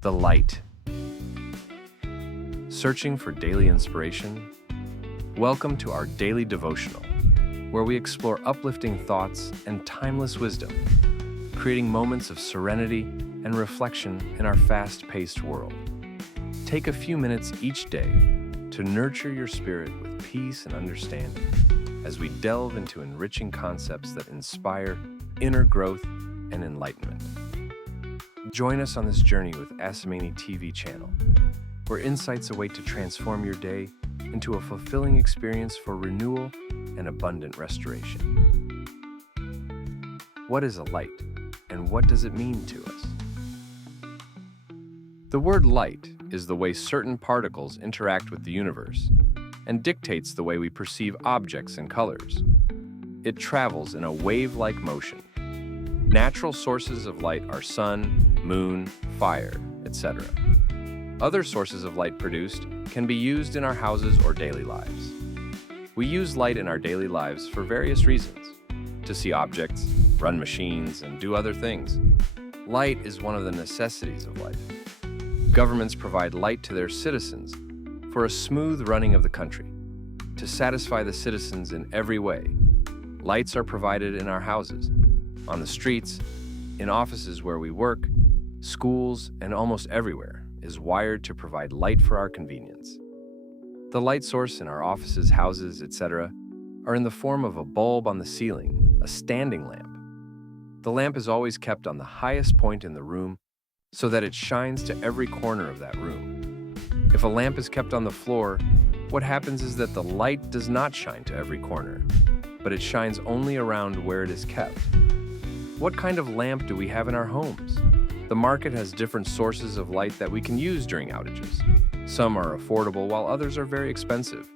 The light. Searching for daily inspiration? Welcome to our daily devotional, where we explore uplifting thoughts and timeless wisdom, creating moments of serenity and reflection in our fast-paced world. Take a few minutes each day to nurture your spirit with peace and understanding as we delve into enriching concepts that inspire inner growth and enlightenment. Join us on this journey with Asameiny TV channel, where insights await to transform your day into a fulfilling experience for renewal and abundant restoration. What is a light, and what does it mean to us? The word light is the way certain particles interact with the universe and dictates the way we perceive objects and colors. It travels in a wave-like motion. Natural sources of light are sun, moon, fire, etc. Other sources of light produced can be used in our houses or daily lives. We use light in our daily lives for various reasons: to see objects, run machines, and do other things. Light is one of the necessities of life. Governments provide light to their citizens for a smooth running of the country. To satisfy the citizens in every way, lights are provided in our houses, on the streets, in offices where we work, schools, and almost everywhere is wired to provide light for our convenience. The light source in our offices, houses, etc. are in the form of a bulb on the ceiling, a standing lamp. The lamp is always kept on the highest point in the room so that it shines to every corner of that room. If a lamp is kept on the floor, what happens is that the light does not shine to every corner, but it shines only around where it is kept. What kind of lamp do we have in our homes? The market has different sources of light that we can use during outages. Some are affordable while others are very expensive.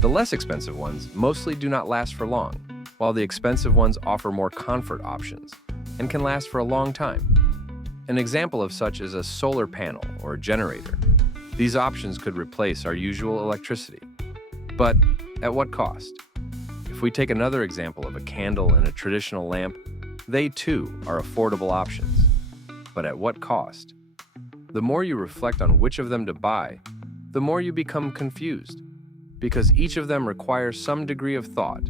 The less expensive ones mostly do not last for long, while the expensive ones offer more comfort options and can last for a long time. An example of such is a solar panel or a generator. These options could replace our usual electricity. But at what cost? If we take another example of a candle and a traditional lamp, they too are affordable options. But at what cost? The more you reflect on which of them to buy, the more you become confused, because each of them requires some degree of thought.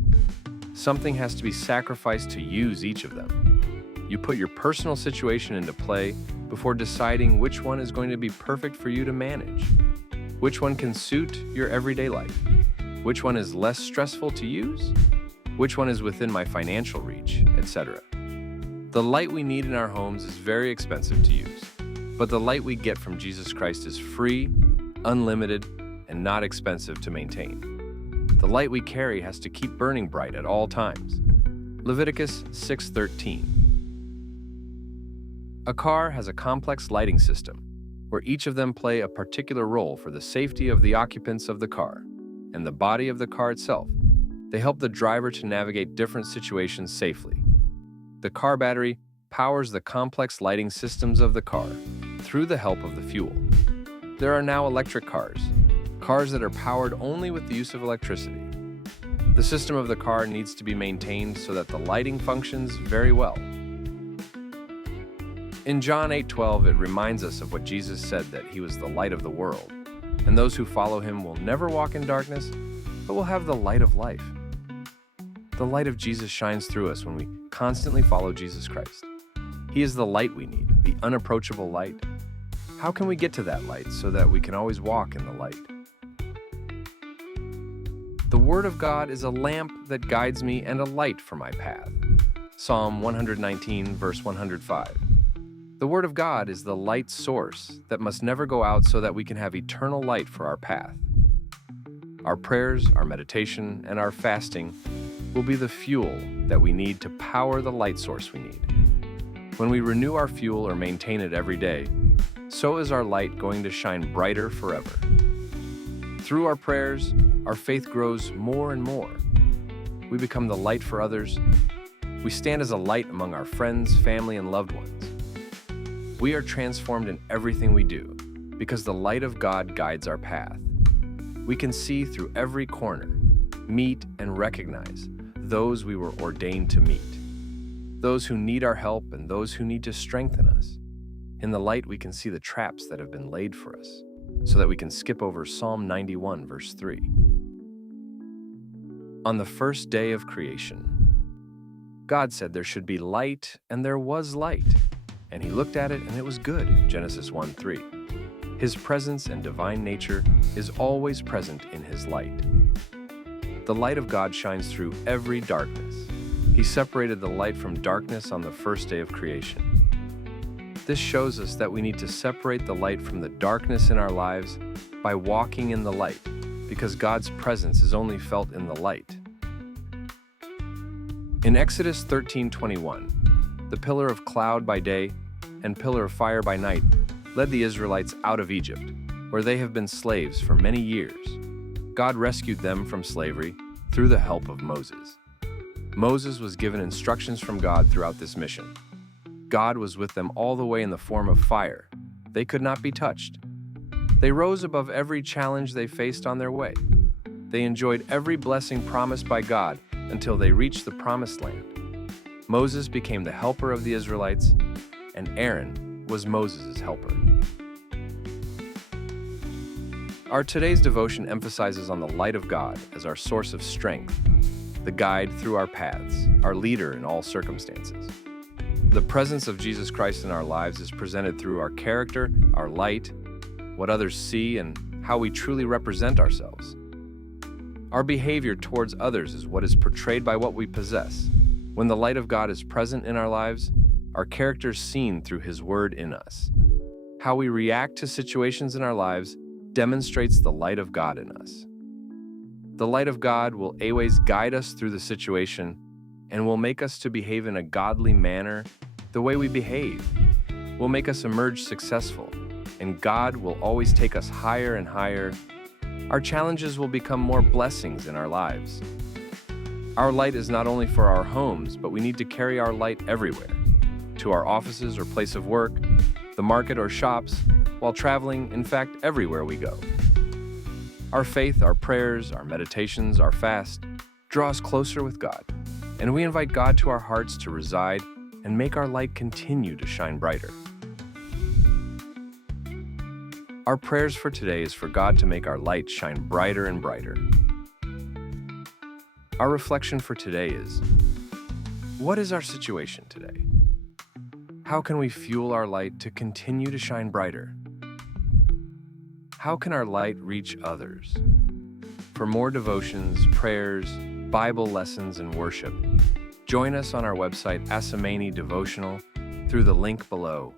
Something has to be sacrificed to use each of them. You put your personal situation into play before deciding which one is going to be perfect for you to manage. Which one can suit your everyday life? Which one is less stressful to use? Which one is within my financial reach, etc. The light we need in our homes is very expensive to use, but the light we get from Jesus Christ is free, unlimited, and not expensive to maintain. The light we carry has to keep burning bright at all times. Leviticus 6:13. A car has a complex lighting system, where each of them play a particular role for the safety of the occupants of the car and the body of the car itself. They help the driver to navigate different situations safely. The car battery powers the complex lighting systems of the car through the help of the fuel. There are now electric cars that are powered only with the use of electricity. The system of the car needs to be maintained so that the lighting functions very well. In John 8:12, it reminds us of what Jesus said, that he was the light of the world, and those who follow him will never walk in darkness, but will have the light of life. The light of Jesus shines through us when we constantly follow Jesus Christ. He is the light we need, the unapproachable light. How can we get to that light so that we can always walk in the light? The Word of God is a lamp that guides me and a light for my path. Psalm 119, verse 105. The Word of God is the light source that must never go out so that we can have eternal light for our path. Our prayers, our meditation, and our fasting will be the fuel that we need to power the light source we need. When we renew our fuel or maintain it every day, so is our light going to shine brighter forever. Through our prayers, our faith grows more and more. We become the light for others. We stand as a light among our friends, family, and loved ones. We are transformed in everything we do because the light of God guides our path. We can see through every corner, meet and recognize those we were ordained to meet, those who need our help and those who need to strengthen us. In the light, we can see the traps that have been laid for us, so that we can skip over Psalm 91, verse 3. On the first day of creation, God said there should be light, and there was light. And he looked at it, and it was good, Genesis 1:3. His presence and divine nature is always present in his light. The light of God shines through every darkness. He separated the light from darkness on the first day of creation. This shows us that we need to separate the light from the darkness in our lives by walking in the light, because God's presence is only felt in the light. In Exodus 13:21, the pillar of cloud by day and pillar of fire by night led the Israelites out of Egypt, where they have been slaves for many years. God rescued them from slavery through the help of Moses. Moses was given instructions from God throughout this mission. God was with them all the way in the form of fire. They could not be touched. They rose above every challenge they faced on their way. They enjoyed every blessing promised by God until they reached the promised land. Moses became the helper of the Israelites, and Aaron was Moses' helper. Our today's devotion emphasizes on the light of God as our source of strength, the guide through our paths, our leader in all circumstances. The presence of Jesus Christ in our lives is presented through our character, our light, what others see, and how we truly represent ourselves. Our behavior towards others is what is portrayed by what we possess. When the light of God is present in our lives, our character is seen through His Word in us. How we react to situations in our lives demonstrates the light of God in us. The light of God will always guide us through the situation and will make us to behave in a godly manner. The way we behave will make us emerge successful, and God will always take us higher and higher. Our challenges will become more blessings in our lives. Our light is not only for our homes, but we need to carry our light everywhere, to our offices or place of work, the market or shops, while traveling, in fact, everywhere we go. Our faith, our prayers, our meditations, our fast draw us closer with God, and we invite God to our hearts to reside and make our light continue to shine brighter. Our prayers for today is for God to make our light shine brighter and brighter. Our reflection for today is, what is our situation today? How can we fuel our light to continue to shine brighter? How can our light reach others? For more devotions, prayers, Bible lessons, and worship, join us on our website Asameiny Devotional through the link below.